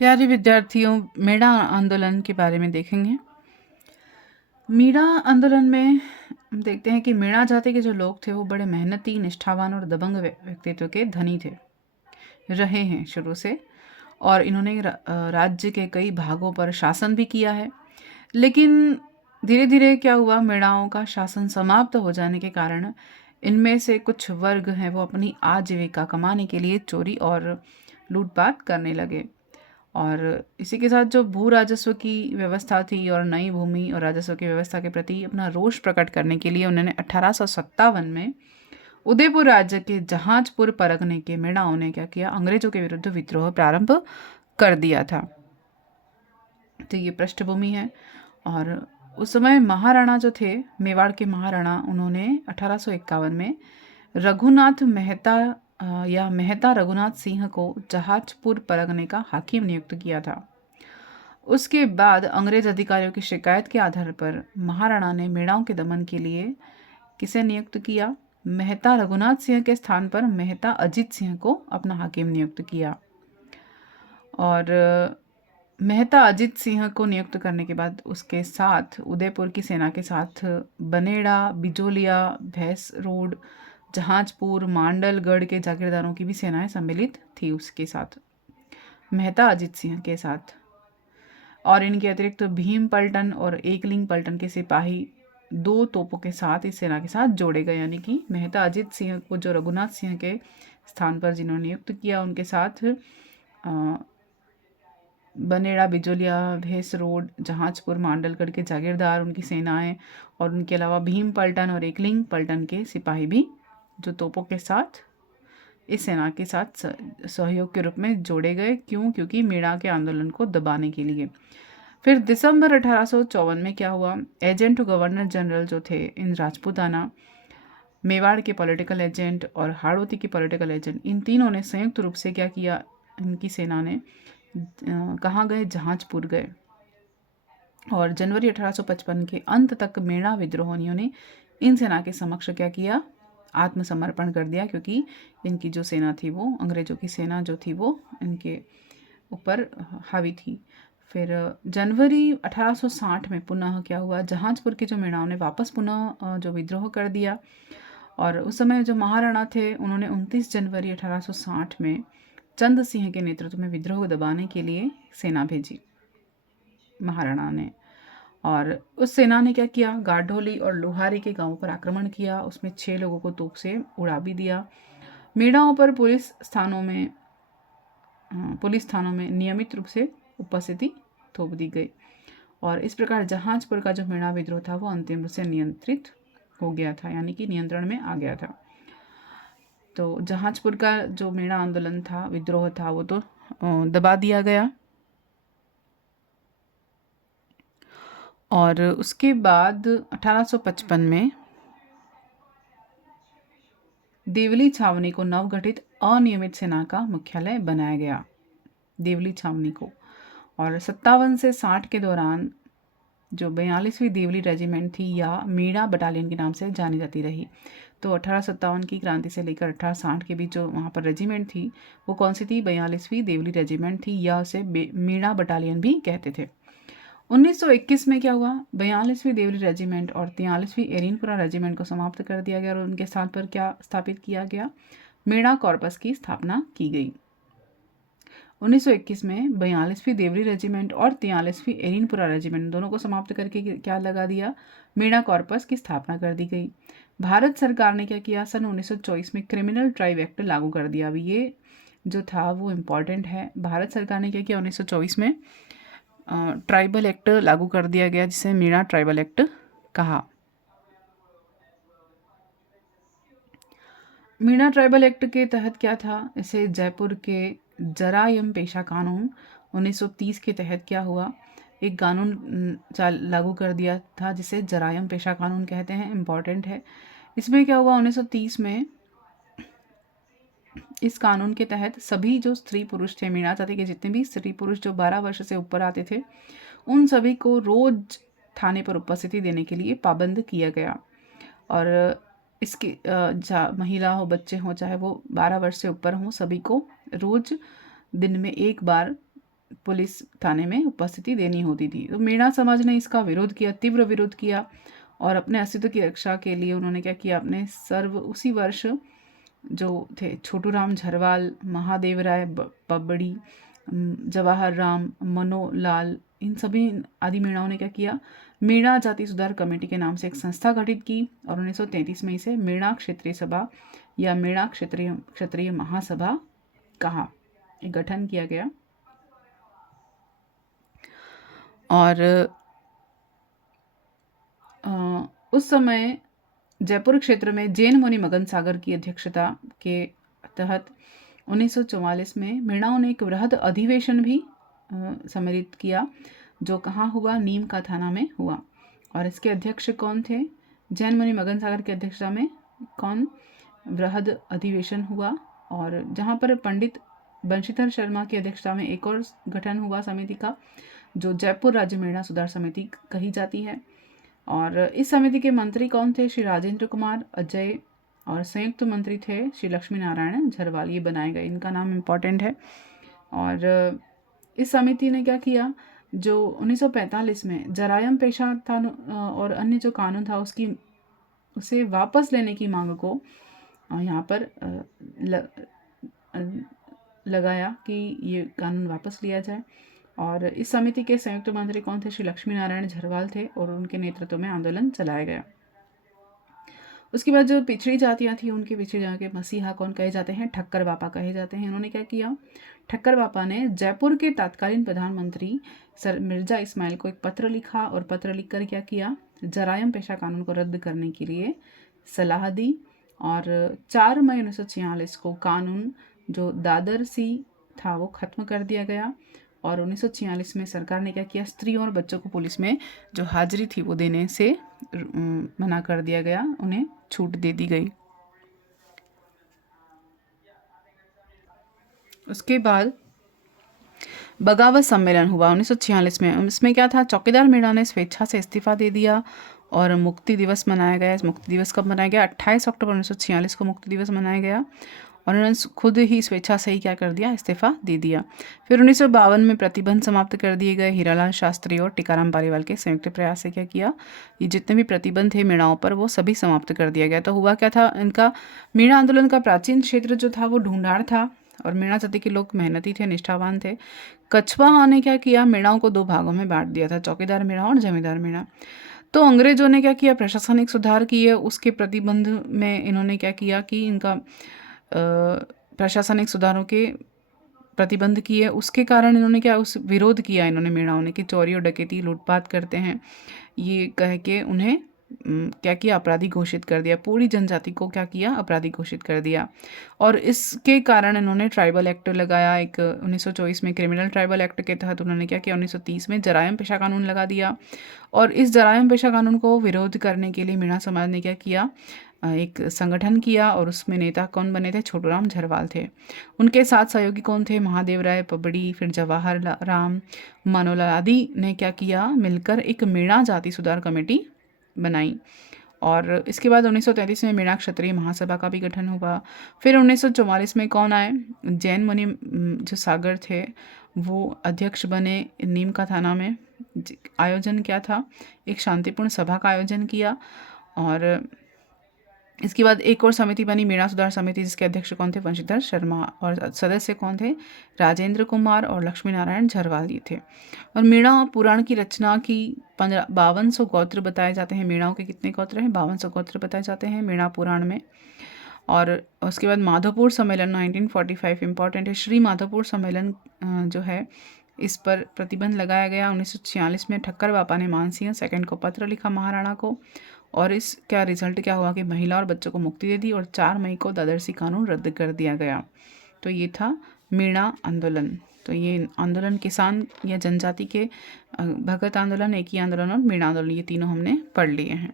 प्यारे विद्यार्थियों, मेड़ा आंदोलन के बारे में देखेंगे। मीणा आंदोलन में हम देखते हैं कि मीणा जाति के जो लोग थे वो बड़े मेहनती, निष्ठावान और दबंग व्यक्तित्व के धनी थे, रहे हैं शुरू से। और इन्होंने राज्य के कई भागों पर शासन भी किया है। लेकिन धीरे धीरे क्या हुआ, मीणाओं का शासन समाप्त हो जाने के कारण इनमें से कुछ वर्ग हैं वो अपनी आजीविका कमाने के लिए चोरी और लूटपाट करने लगे। और इसी के साथ जो भू राजस्व की व्यवस्था थी और नई भूमि और राजस्व की व्यवस्था के प्रति अपना रोष प्रकट करने के लिए उन्होंने 1857 में उदयपुर राज्य के जहाजपुर परगने के मीणाओं ने क्या किया, अंग्रेजों के विरुद्ध विद्रोह प्रारंभ कर दिया था। तो ये पृष्ठभूमि है। और उस समय महाराणा जो थे, मेवाड़ के महाराणा, उन्होंने 1851 में रघुनाथ मेहता या मेहता रघुनाथ सिंह को जहाजपुर परगने का हाकिम नियुक्त किया था। उसके बाद अंग्रेज अधिकारियों की शिकायत के आधार पर महाराणा ने मीणाओं के दमन के लिए किसे नियुक्त किया, मेहता रघुनाथ सिंह के स्थान पर मेहता अजीत सिंह को अपना हाकिम नियुक्त किया। और मेहता अजीत सिंह को नियुक्त करने के बाद उसके साथ उदयपुर की सेना के साथ बनेड़ा, बिजोलिया, भैंस रोड, जहाजपुर, मांडलगढ़ के जागीरदारों की भी सेनाएं सम्मिलित थी उसके साथ, मेहता अजीत सिंह के साथ। और इनके अतिरिक्त भीम पलटन और एकलिंग पलटन के सिपाही 2 तोपों के साथ इस सेना के साथ जोड़े गए। यानी कि मेहता अजीत सिंह को जो रघुनाथ सिंह के स्थान पर जिन्होंने नियुक्त किया, उनके साथ बनेड़ा, बिजोलिया, भैंस रोड, जहाजपुर, मांडलगढ़ के जागीरदार, उनकी सेनाएं, और उनके अलावा भीम पलटन और एकलिंग पलटन के सिपाही भी जो तोपों के साथ इस सेना के साथ सहयोग के रूप में जोड़े गए। क्यों? क्योंकि मीणा के आंदोलन को दबाने के लिए। फिर दिसंबर 1854 में क्या हुआ, एजेंट गवर्नर जनरल जो थे इन राजपूताना, मेवाड़ के पॉलिटिकल एजेंट और हाड़ौती के पॉलिटिकल एजेंट, इन तीनों ने संयुक्त रूप से क्या किया, इनकी सेना ने कहाँ गए, जहाजपुर गए। और जनवरी 1855 के अंत तक मीणा विद्रोहियों ने इन सेना के समक्ष क्या किया, आत्मसमर्पण कर दिया, क्योंकि इनकी जो सेना थी वो, अंग्रेजों की सेना जो थी वो इनके ऊपर हावी थी। फिर जनवरी 1860 में पुनः क्या हुआ, जहाजपुर के जो मीणाओं ने वापस पुनः जो विद्रोह कर दिया। और उस समय जो महाराणा थे उन्होंने 29 जनवरी 1860 में चंद सिंह के नेतृत्व में विद्रोह को दबाने के लिए सेना भेजी महाराणा ने। और उस सेना ने क्या किया, गाढ़ोली और लोहारी के गांवों पर आक्रमण किया, उसमें 6 लोगों को तोप से उड़ा भी दिया। मीणाओं पर पुलिस थानों में नियमित रूप से उपस्थिति थोप दी गई। और इस प्रकार जहाजपुर का जो मीणा विद्रोह था वो अंतिम रूप से नियंत्रित हो गया था, यानी कि नियंत्रण में आ गया था। तो जहाजपुर का जो मीणा आंदोलन था, विद्रोह था, वो तो दबा दिया गया। और उसके बाद 1855 में देवली छावनी को नवगठित अनियमित सेना का मुख्यालय बनाया गया, देवली छावनी को। और 57 से 60 के दौरान जो 42वीं देवली रेजिमेंट थी या मीणा बटालियन के नाम से जानी जाती रही। तो 1857 की क्रांति से लेकर 1860 के बीच जो वहाँ पर रेजिमेंट थी वो कौन सी थी, 42वीं देवली रेजिमेंट थी, या उसे मीणा बटालियन भी कहते थे। 1921 में क्या हुआ, 42वीं देवली रेजिमेंट और 43वीं एरीनपुरा रेजिमेंट को समाप्त कर दिया गया और उनके स्थान पर क्या स्थापित किया गया, मीणा कॉर्पस की स्थापना की गई। 1921 में 42वीं देवरी रेजिमेंट और 43वीं एरीनपुरा रेजिमेंट दोनों को समाप्त करके क्या लगा दिया, मीणा कॉर्पस की स्थापना कर दी गई। भारत सरकार ने क्या किया, सन 1924 में क्रिमिनल ट्राइब एक्ट लागू कर दिया। अभी ये जो था वो इम्पॉर्टेंट है। भारत सरकार ने क्या किया, 1924 में ट्राइबल एक्ट लागू कर दिया गया, जिसे मीणा ट्राइबल एक्ट कहा। मीणा ट्राइबल एक्ट के तहत क्या था, इसे जयपुर के जरायम पेशा कानून 1930 के तहत क्या हुआ, एक कानून लागू कर दिया था जिसे जरायम पेशा कानून कहते हैं, इम्पॉर्टेंट है। इसमें क्या हुआ, 1930 में इस कानून के तहत सभी जो स्त्री पुरुष थे, मीणा जाति के जितने भी स्त्री पुरुष जो 12 वर्ष से ऊपर आते थे, उन सभी को रोज थाने पर उपस्थिति देने के लिए पाबंद किया गया। और इसकी महिला हो, बच्चे हो, चाहे वो 12 वर्ष से ऊपर हों, सभी को रोज दिन में एक बार पुलिस थाने में उपस्थिति देनी होती थी। तो मीणा समाज ने इसका विरोध किया, तीव्र विरोध किया, और अपने अस्तित्व की रक्षा के लिए उन्होंने क्या किया, अपने उसी वर्ष जो थे छोटू राम झरवाल, महादेव राय पबड़ी, जवाहर राम, मनोलाल, इन सभी आदि मीणाओं ने क्या किया, मीणा जाति सुधार कमेटी के नाम से एक संस्था गठित की और 1933 में इसे मीणा क्षेत्रीय सभा या मीणा क्षेत्रीय महासभा कहा, एक गठन किया गया। और उस समय जयपुर क्षेत्र में जैन मुनि मगन सागर की अध्यक्षता के तहत 1944 में मीणाओं ने एक वृहद अधिवेशन भी सम्मिलित किया, जो कहाँ हुआ, नीम का थाना में हुआ। और इसके अध्यक्ष कौन थे, जैन मुनि मगन सागर की अध्यक्षता में कौन वृहद अधिवेशन हुआ, और जहाँ पर पंडित बंशीधर शर्मा की अध्यक्षता में एक और गठन हुआ समिति का, जो जयपुर राज्य मीणा सुधार समिति कही जाती है। और इस समिति के मंत्री कौन थे, श्री राजेंद्र कुमार अजय, और संयुक्त मंत्री थे श्री लक्ष्मी नारायण झरवाल, ये बनाए गए, इनका नाम इम्पॉर्टेंट है। और इस समिति ने क्या किया, जो 1945 में जरायम पेशा था और अन्य जो कानून था उसे वापस लेने की मांग को यहाँ पर लगाया कि ये कानून वापस लिया जाए। और इस समिति के संयुक्त मंत्री कौन थे, श्री लक्ष्मी नारायण झरवाल थे, और उनके नेतृत्व में आंदोलन चलाया गया। उसके बाद जो पिछड़ी जातियाँ थी, उनके पिछड़ी जातियों के मसीहा कौन कहे जाते हैं, ठक्कर बापा कहे जाते हैं। उन्होंने क्या किया, ठक्कर बापा ने जयपुर के तत्कालीन प्रधानमंत्री सर मिर्जा इस्माइल को एक पत्र लिखा, और पत्र लिखकर क्या किया, जरायम पेशा कानून को रद्द करने के लिए सलाह दी। और 4 मई 1946 को कानून जो दादर सी था वो ख़त्म कर दिया गया। और 1946 में सरकार ने क्या किया, स्त्रियों और बच्चों को पुलिस में जो हाजिरी थी वो देने से मना कर दिया गया, उन्हें छूट दे दी गई। उसके बाद बगावत सम्मेलन हुआ 1946 में। इसमें क्या था, चौकीदार मीणा ने स्वेच्छा से इस्तीफा दे दिया और मुक्ति दिवस मनाया गया। इस मुक्ति दिवस कब मनाया गया, 28 अक्टूबर 1946 को मुक्ति दिवस मनाया गया, और उन्होंने खुद ही स्वेच्छा से ही क्या कर दिया, इस्तीफा दे दिया। फिर 1952 में प्रतिबंध समाप्त कर दिए गए। हीरालाल शास्त्री और टीकाराम पालीवाल के संयुक्त प्रयास से क्या किया, ये जितने भी प्रतिबंध थे मीणाओं पर वो सभी समाप्त कर दिया गया। तो हुआ क्या था, इनका मीणा आंदोलन का प्राचीन क्षेत्र जो था वो ढूंढाड़ था, और मीणा जाति के लोग मेहनती थे, निष्ठावान थे। कछवाहा ने क्या किया, मीणाओं को 2 भागों में बांट दिया था, चौकीदार मीणा और जमींदार मीणा। तो अंग्रेजों ने क्या किया, प्रशासनिक सुधार किए। उसके प्रतिबंध में इन्होंने क्या किया कि इनका प्रशासनिक सुधारों के प्रतिबंध किए। उसके कारण इन्होंने क्या, उस विरोध किया इन्होंने मीणाओं ने कि चोरी और डकैती लूटपाट करते हैं, ये कह के उन्हें क्या किया, अपराधी घोषित कर दिया। पूरी जनजाति को क्या किया, अपराधी घोषित कर दिया। और इसके कारण इन्होंने ट्राइबल एक्ट लगाया, एक 1924 में क्रिमिनल ट्राइबल एक्ट के तहत उन्होंने क्या किया, 1930 में जरायम पेशा कानून लगा दिया। और इस जरायम पेशा कानून को विरोध करने के लिए मीणा समाज ने क्या किया, एक संगठन किया, और उसमें नेता कौन बने थे, छोटू राम झरवाल थे। उनके साथ सहयोगी कौन थे, महादेव राय पबड़ी, फिर जवाहर राम, मनोलाल आदि ने क्या किया, मिलकर एक मीणा जाति सुधार कमेटी बनाई। और इसके बाद 1933 में मीणा क्षत्रिय महासभा का भी गठन हुआ। फिर 1944 में कौन आए, जैन मुनि जो सागर थे वो अध्यक्ष बने। नीम का थाना में आयोजन क्या था, एक शांतिपूर्ण सभा का आयोजन किया। और इसके बाद एक और समिति बनी, मीणा सुधार समिति, जिसके अध्यक्ष कौन थे, बंशीधर शर्मा, और सदस्य कौन थे, राजेंद्र कुमार और लक्ष्मी नारायण झरवाल थे। और मीणा पुराण की रचना की 5200 गोत्र बताए जाते हैं। मीणाओं के कितने गोत्र हैं, 5200 गोत्र बताए जाते हैं मीणा पुराण में। और उसके बाद माधोपुर सम्मेलन 1945 इम्पॉर्टेंट है। श्री माधोपुर सम्मेलन जो है, इस पर प्रतिबंध लगाया गया। 1946 में ठक्कर बापा ने मानसिंह सेकंड को पत्र लिखा महाराणा को, और इसका रिजल्ट क्या हुआ कि महिला और बच्चों को मुक्ति दे दी, और 4 मई को दादरसी कानून रद्द कर दिया गया। तो ये था मीणा आंदोलन। तो ये आंदोलन किसान या जनजाति के भगत आंदोलन, एक ही आंदोलन और मीणा आंदोलन, ये तीनों हमने पढ़ लिए हैं।